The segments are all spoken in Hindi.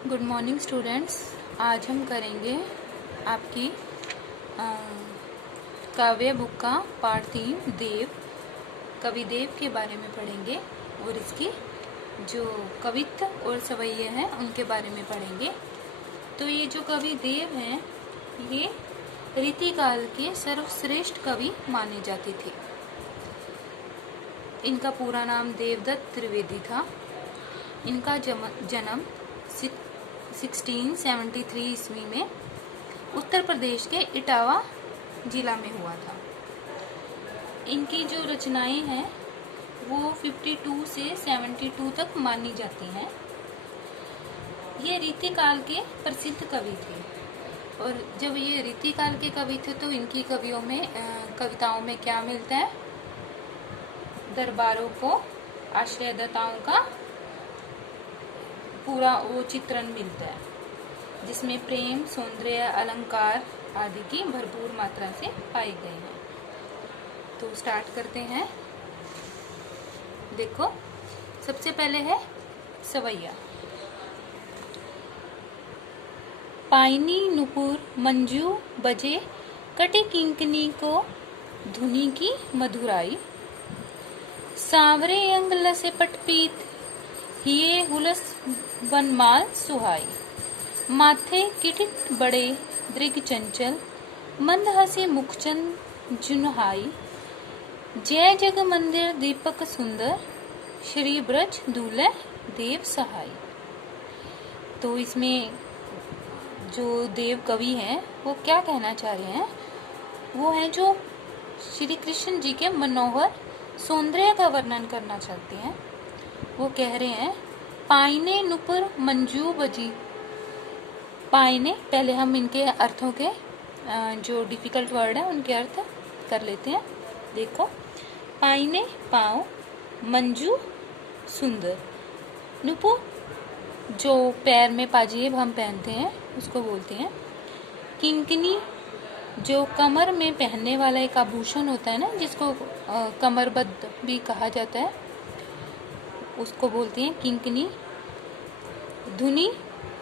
Good morning students. आज हम करेंगे आपकी काव्य बुक का पार्ट 3 देव। कवि देव के बारे में पढ़ेंगे और इसकी जो कवित्व और सवैये हैं उनके बारे में पढ़ेंगे। तो ये जो कवि देव हैं ये रीतिकाल के सर्वश्रेष्ठ कवि माने जाते थे। इनका पूरा नाम देवदत्त त्रिवेदी था। इनका जन्म 1673 ईस्वी में उत्तर प्रदेश के इटावा जिला में हुआ था। इनकी जो रचनाएं हैं वो 52 से 72 तक मानी जाती हैं। ये रीतिकाल के प्रसिद्ध कवि थे और जब ये रीतिकाल के कवि थे तो इनकी कविताओं में क्या मिलता है? दरबारों को आश्रयदाताओं का पूरा वो चित्रण मिलता है, जिसमें प्रेम, सौंदर्य, अलंकार आदि की भरपूर मात्रा से पाए गए हैं। तो स्टार्ट करते हैं। देखो, सबसे पहले है सवैया। पाइनी नुपुर मंजू बजे, कटे किंकनी को धुनी की मधुराई। सांवरे अंग लसे पटपीत, हिये हुलस बनमाल सुहाई। माथे किटिट बड़े दृग चंचल, मंद हसी मुखचंद जुनहाई। जय जग मंदिर दीपक सुंदर, श्री ब्रज दूल्हे देव सहाय। तो इसमें जो देव कवि हैं वो क्या कहना चाह रहे हैं? वो हैं जो श्री कृष्ण जी के मनोहर सौंदर्य का वर्णन करना चाहते हैं। वो कह रहे हैं पाइने नुपुर मंजू बजी। पाइने, पहले हम इनके अर्थों के जो डिफिकल्ट वर्ड है उनके अर्थ कर लेते हैं। देखो, पाइने पाँव, मंजू सुंदर, नुपुर जो पैर में पाजेब हम पहनते हैं उसको बोलते हैं। किंकनी जो कमर में पहनने वाला एक आभूषण होता है ना, जिसको कमरबद्ध भी कहा जाता है, उसको बोलते हैं किंकनी। धुनी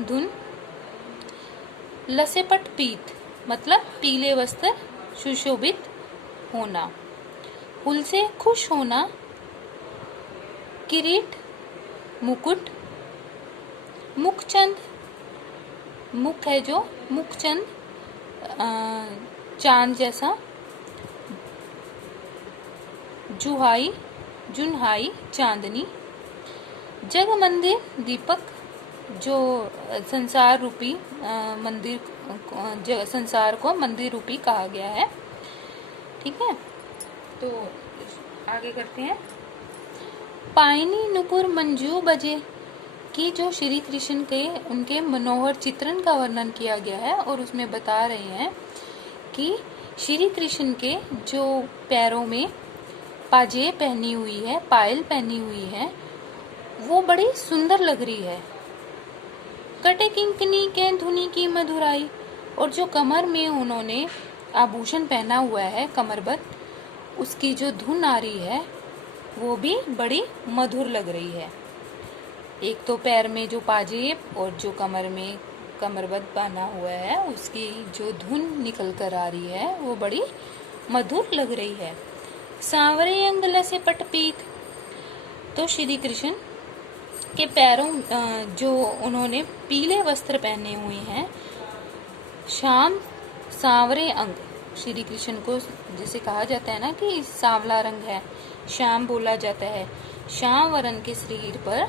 धुन। लसेपट पीत मतलब पीले वस्त्र सुशोभित होना। हुल से खुश होना। किरीट मुकुट। मुखचंद, मुख है जो मुखचंद चांद जैसा। जुहाई जुनहाई चांदनी। जग मंदिर दीपक जो संसार रूपी मंदिर, संसार को मंदिर रूपी कहा गया है। ठीक है, तो आगे करते हैं। पाइनी नुपुर मंजू बजे की जो श्री कृष्ण के उनके मनोहर चित्रण का वर्णन किया गया है और उसमें बता रहे हैं कि श्री कृष्ण के जो पैरों में पाजे पहनी हुई है, पायल पहनी हुई है, वो बड़ी सुंदर लग रही है। कटे किंकनी के धुनी की मधुराई, और जो कमर में उन्होंने आभूषण पहना हुआ है कमरबद्ध, उसकी जो धुन आ रही है वो भी बड़ी मधुर लग रही है। एक तो पैर में जो पाजेब और जो कमर में कमरबद्ध पहना हुआ है उसकी जो धुन निकल कर आ रही है वो बड़ी मधुर लग रही है। सांवरे अंग लसे पटपीत, तो श्री कृष्ण के पैरों जो उन्होंने पीले वस्त्र पहने हुए हैं। श्याम सांवरे अंग, श्री कृष्ण को जैसे कहा जाता है ना कि सांवला रंग है, श्याम बोला जाता है। श्याम वर्ण के शरीर पर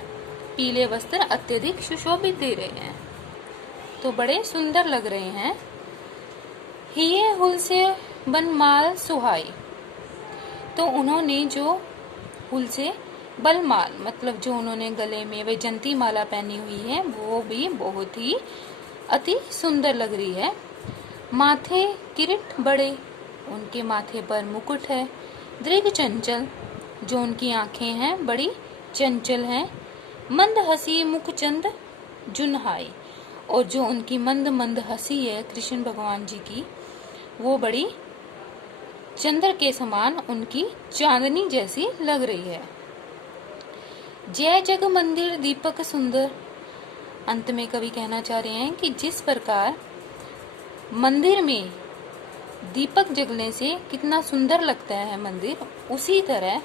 पीले वस्त्र अत्यधिक सुशोभित दे रहे हैं, तो बड़े सुंदर लग रहे हैं। हिये हुल से बनमाल सुहाई, तो उन्होंने जो हुल से बलमाल मतलब जो उन्होंने गले में वैजंती माला पहनी हुई है वो भी बहुत ही अति सुंदर लग रही है। माथे किरीट बड़े, उनके माथे पर मुकुट है। दृग चंचल, जो उनकी आंखें हैं बड़ी चंचल हैं। मंद हसी मुखचंद जुनहाई, और जो उनकी मंद मंद हंसी है कृष्ण भगवान जी की, वो बड़ी चंद्र के समान उनकी चांदनी जैसी लग रही है। जय जग मंदिर दीपक सुंदर, अंत में कवि कहना चाह रहे हैं कि जिस प्रकार मंदिर में दीपक जगने से कितना सुंदर लगता है मंदिर, उसी तरह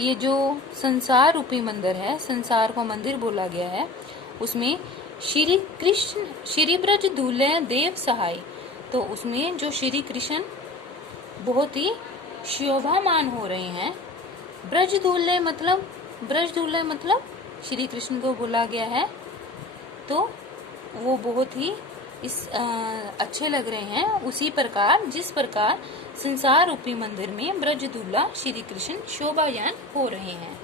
ये जो संसार रूपी मंदिर है, संसार को मंदिर बोला गया है, उसमें श्री कृष्ण श्री ब्रज दूल्हे देव सहाय, तो उसमें जो श्री कृष्ण बहुत ही शोभामान हो रहे हैं। ब्रज दूल्हे मतलब श्री कृष्ण को बोला गया है, तो वो बहुत ही अच्छे लग रहे हैं। उसी प्रकार जिस प्रकार संसार रूपी मंदिर में ब्रज दूल्हा श्री कृष्ण शोभायान हो रहे हैं।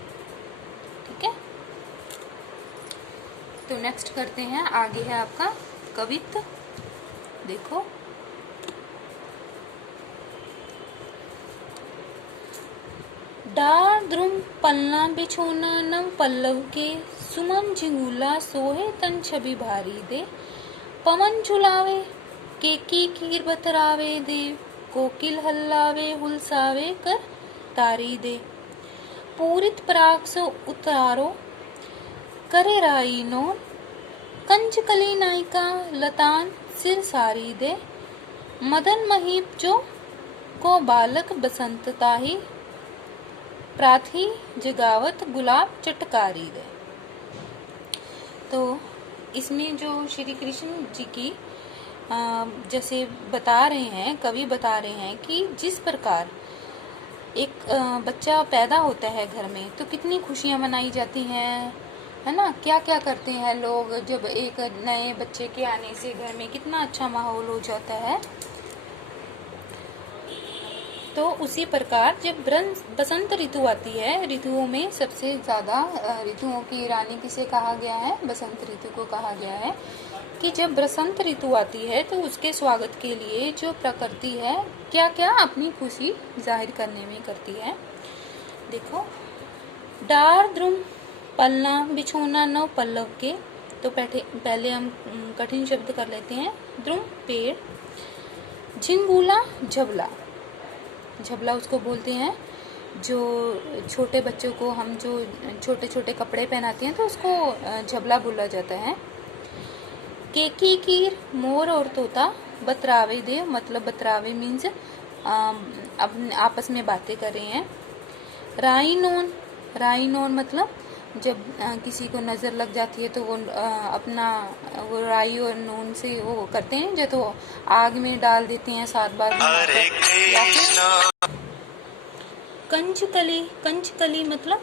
ठीक है, तो नेक्स्ट करते हैं, आगे है आपका कवित्व। देखो, डार द्रुम पलना बिछोना नम पल्लव के, सुमन झिंगुला सोहे तन छवि भारी दे, पवन झुलावे केकी कीर बतरावे देव, कोकिल हल्लावे हुलसावे कर तारी दे, पूरित पराग सो उतारो करे राई नोन, कंच कली नायिका लतान सिर सारी दे, मदन महीप जो को बालक बसंत ताही, प्राथी जगावत गुलाब चटकारी दे। तो इसमें जो श्री कृष्ण जी की जैसे बता रहे हैं, कवि बता रहे हैं कि जिस प्रकार एक बच्चा पैदा होता है घर में, तो कितनी खुशियां मनाई जाती हैं, है ना। क्या क्या करते हैं लोग जब एक नए बच्चे के आने से घर में कितना अच्छा माहौल हो जाता है। तो उसी प्रकार जब बसंत ऋतु आती है, ऋतुओं में सबसे ज्यादा ऋतुओं की रानी किसे कहा गया है, बसंत ऋतु को कहा गया है, कि जब बसंत ऋतु आती है तो उसके स्वागत के लिए जो प्रकृति है क्या क्या अपनी खुशी जाहिर करने में करती है। देखो, डार द्रुम पलना बिछोना नव पल्लव के, तो पहले हम कठिन शब्द कर लेते हैं। द्रुम पेड़, झिंगुला झबला, झबला उसको बोलते हैं जो छोटे बच्चों को हम जो छोटे छोटे कपड़े पहनाते हैं तो उसको झबला बोला जाता है। केकी कीर मोर और तोता, बतरावे देव मतलब बतरावे मीन्स आपस में बातें कर रहे हैं। राई नोन, राई नोन मतलब जब किसी को नजर लग जाती है तो वो अपना वो राई और नून से वो करते हैं, जो तो आग में डाल देते हैं 7 बार। कंचकली, कंचकली मतलब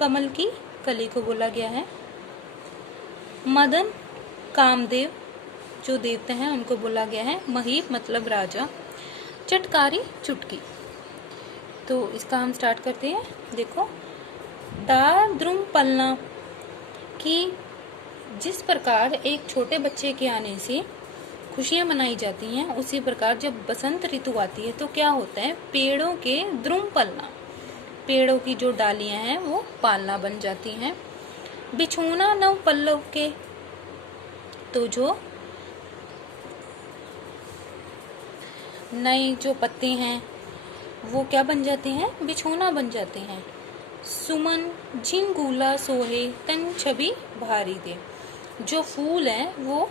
कमल की कली को बोला गया है। मदन कामदेव जो देवता हैं उनको बोला गया है। महीप मतलब राजा। चटकारी चुटकी। तो इसका हम स्टार्ट करते हैं। देखो, डार द्रुम पलना कि जिस प्रकार एक छोटे बच्चे के आने से खुशियां मनाई जाती हैं, उसी प्रकार जब बसंत ऋतु आती है तो क्या होता है, पेड़ों के द्रुम पलना, पेड़ों की जो डालियां हैं वो पालना बन जाती हैं। बिछोना नव पल्लव के, तो जो नए जो पत्ते हैं वो क्या बन जाते हैं, बिछोना बन जाते हैं। सुमन झिंगुला सोहे तन छवि भारी दे, जो फूल है वो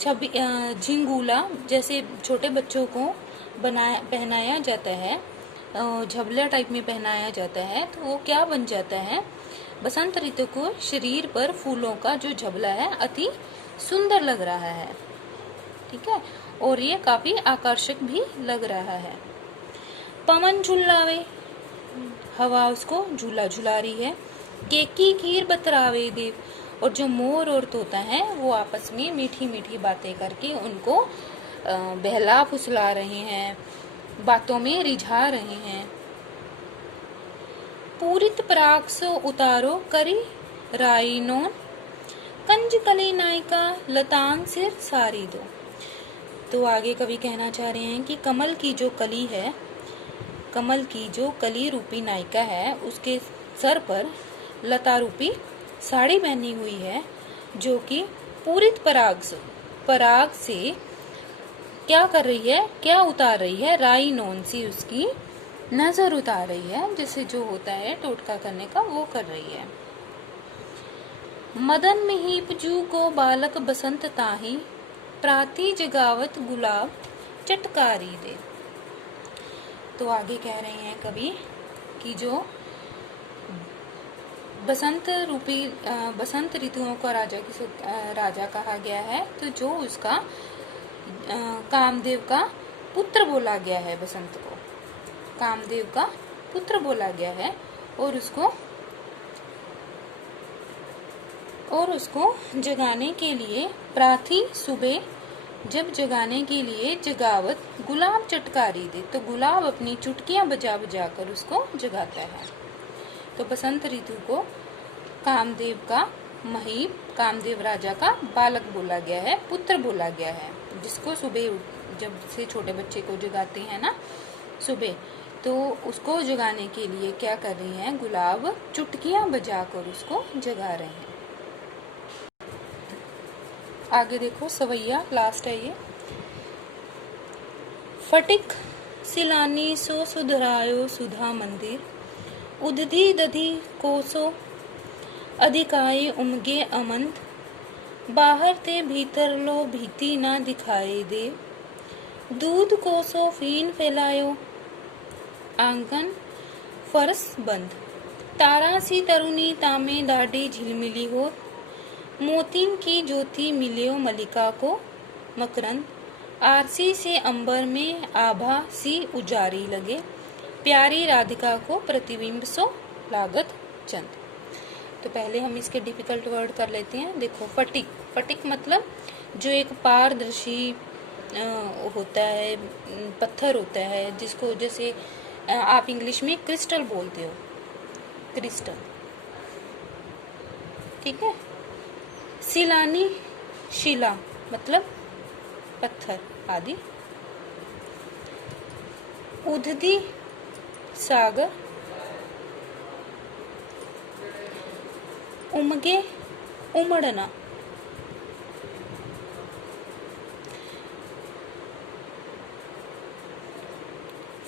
छवि झिंगुला जैसे छोटे बच्चों को पहनाया जाता है, झबला टाइप में पहनाया जाता है, तो वो क्या बन जाता है, बसंत ऋतु को शरीर पर फूलों का जो झबला है अति सुंदर लग रहा है। ठीक है, और ये काफी आकर्षक भी लग रहा है। पवन झुलावे, हवा उसको झूला झुला रही है। केकी कीर बतरावे देव, और जो मोर और तोता है वो आपस में मीठी मीठी बातें करके उनको बहला फुसला रहे हैं, बातों में रिझा रहे हैं। पूरित पराग सो उतारो करी राई नोन, कंज कली नायिका लतान सिर सारी दो। तो आगे कवि कहना चाह रहे हैं कि कमल की जो कली है, कमल की जो कली रूपी नायिका है, उसके सर पर लता रूपी साड़ी पहनी हुई है, जो कि पूरित पराग से क्या कर रही है, क्या उतार रही है, राई नोन सी उसकी नजर उतार रही है, जैसे जो होता है टोटका करने का वो कर रही है। मदन महीप जू को बालक बसंत ताही, प्राति जगावत गुलाब चटकारी दे। तो आगे कह रहे हैं कवि कि जो बसंत ऋतुओं का राजा कहा गया है, तो जो उसका कामदेव का पुत्र बोला गया है, बसंत को कामदेव का पुत्र बोला गया है, और उसको जगाने के लिए प्राथी सुबह जब जगाने के लिए जगावत गुलाब चटकारी दे, तो गुलाब अपनी चुटकियां बजा बजा कर उसको जगाता है। तो बसंत ऋतु को कामदेव का कामदेव राजा का बालक बोला गया है, पुत्र बोला गया है, जिसको सुबह जब से छोटे बच्चे को जगाते हैं ना सुबह, तो उसको जगाने के लिए क्या कर रही हैं, गुलाब चुटकियां बजाकर उसको जगा रहे हैं। आगे देखो सवैया, लास्ट है ये। फटिक सिलानी सो सुधरायो सुधा मंदिर, उदधी दधी कोसो अधिकाई उमगे अमंत, बाहर ते भीतर लो भीति ना दिखाए दे, दूध कोसो फीन फैलायो आंगन फरस बंद, तारा सी तरुणी तामे दाढ़ी झिलमिली हो, मोतीन की ज्योति मिलियो मलिका को मकरंद, आरसी से अंबर में आभा सी उजारी लगे, प्यारी राधिका को प्रतिबिंब सो लागत चंद। तो पहले हम इसके डिफिकल्ट वर्ड कर लेते हैं। देखो फटिक मतलब जो एक पारदर्शी होता है, पत्थर होता है, जिसको जैसे आप इंग्लिश में क्रिस्टल बोलते हो, क्रिस्टल, ठीक है। सिलानी शिला मतलब पत्थर आदि, उदधी सागर, उमगे उमड़ना,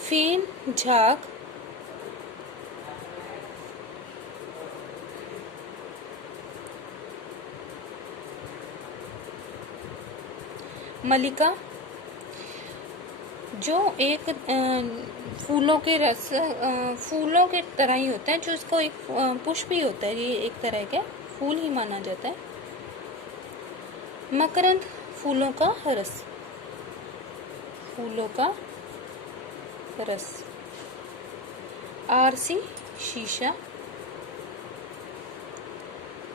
फेन झाग, मलिका जो एक फूलों के रस फूलों के तरह ही होता है, जो इसको एक पुष्प ही होता है, ये एक तरह का फूल ही माना जाता है। मकरंद फूलों का रस, फूलों का रस। आरसी शीशा,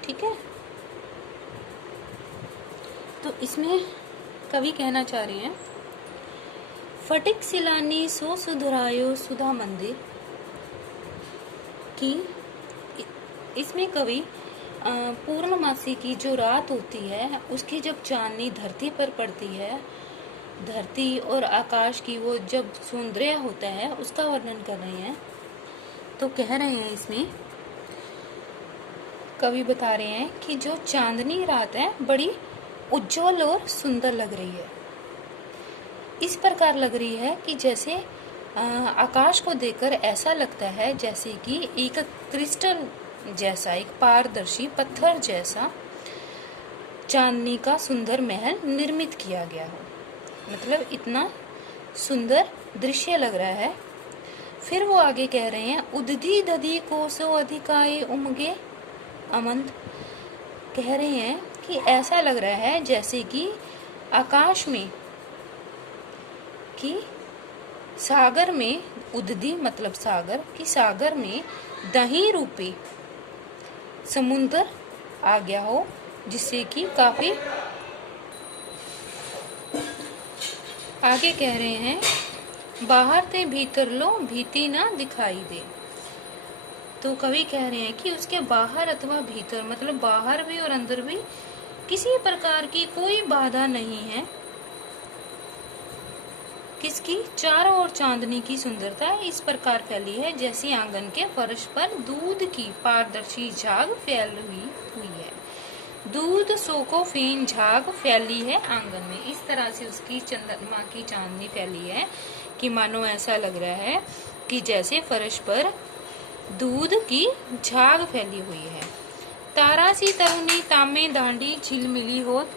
ठीक है। तो इसमें कवि कहना चाह रहे हैं, फटिक सिलानी सो सुधरायो सुधा मंदिर, कि इसमें कवि पूर्णमासी की जो रात होती है, उसकी जब चांदनी धरती पर पड़ती है, धरती और आकाश की वो जब सौंदर्य होता है, उसका वर्णन कर रहे हैं। तो कह रहे हैं इसमें कवि बता रहे हैं कि जो चांदनी रात है बड़ी उज्जवल और सुंदर लग रही है। इस प्रकार लग रही है कि जैसे आकाश को देखकर ऐसा लगता है जैसे कि एक क्रिस्टल जैसा, एक पारदर्शी पत्थर जैसा चांदनी का सुंदर महल निर्मित किया गया हो, मतलब इतना सुंदर दृश्य लग रहा है। फिर वो आगे कह रहे हैं, उदधी दधी कोसो अधिकाए उमगे अमंत, कह रहे हैं कि ऐसा लग रहा है जैसे कि आकाश में, कि सागर में, उदधी मतलब सागर, कि सागर में दही रूपी समुद्र आ गया हो, जिससे कि काफी आगे कह रहे हैं, बाहर ते भीतर लो भीति ना दिखाई दे। तो कवि कह रहे हैं कि उसके बाहर अथवा भीतर, मतलब बाहर भी और अंदर भी किसी प्रकार की कोई बाधा नहीं है। किसकी? चारों ओर चांदनी की सुंदरता इस प्रकार फैली है जैसे आंगन के फर्श पर दूध की पारदर्शी झाग फैली हुई है। दूध सोको फेन झाग फैली है आंगन में। इस तरह से उसकी चंद्रमा की चांदनी फैली है कि मानो ऐसा लग रहा है कि जैसे फर्श पर दूध की झाग फैली हुई है। तारा सी तरुणी तामे दांडी झिलमिली होत।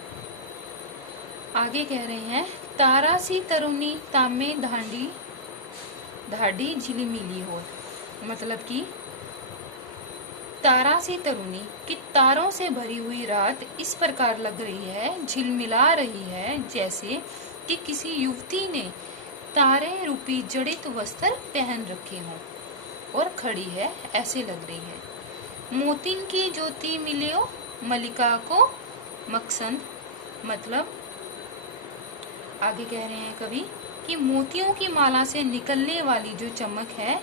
आगे कह रहे हैं तारा सी तरुणी तामे धाडी झिलमिली होत। मतलब कि तारा सी तरुणी कि तारों से भरी हुई रात इस प्रकार लग रही है, झिलमिला रही है, जैसे कि किसी युवती ने तारे रूपी जड़ित वस्त्र पहन रखे हों और खड़ी है, ऐसे लग रही है। मोतिन की ज्योति मिलियो मलिका को मकसंद। मतलब आगे कह रहे हैं कवि कि मोतियों की माला से निकलने वाली जो चमक है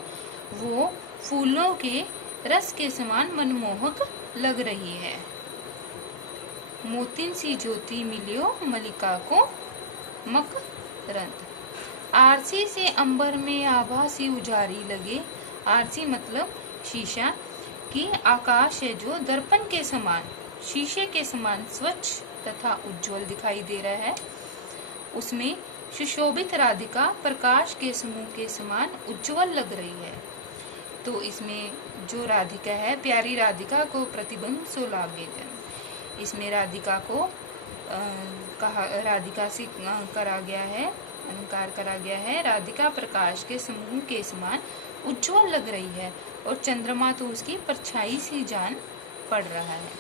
वो फूलों के रस के समान मनमोहक लग रही है। मोतिन सी ज्योति मिलियो मलिका को मकरंद। आरसी से अंबर में आभा सी उजारी लगे। आरसी मतलब शीशा की आकाश है जो दर्पण के समान, शीशे के समान स्वच्छ तथा उज्जवल दिखाई दे रहा है। उसमें सुशोभित राधिका प्रकाश के समूह के समान उज्जवल लग रही है। तो इसमें जो राधिका है, प्यारी राधिका को प्रतिबंध सो लागे जन। इसमें राधिका को राधिका से करा गया है, अलंकार करा गया है। राधिका प्रकाश के समूह के समान उज्जवल लग रही है और चंद्रमा तो उसकी परछाई सी जान पड़ रहा है।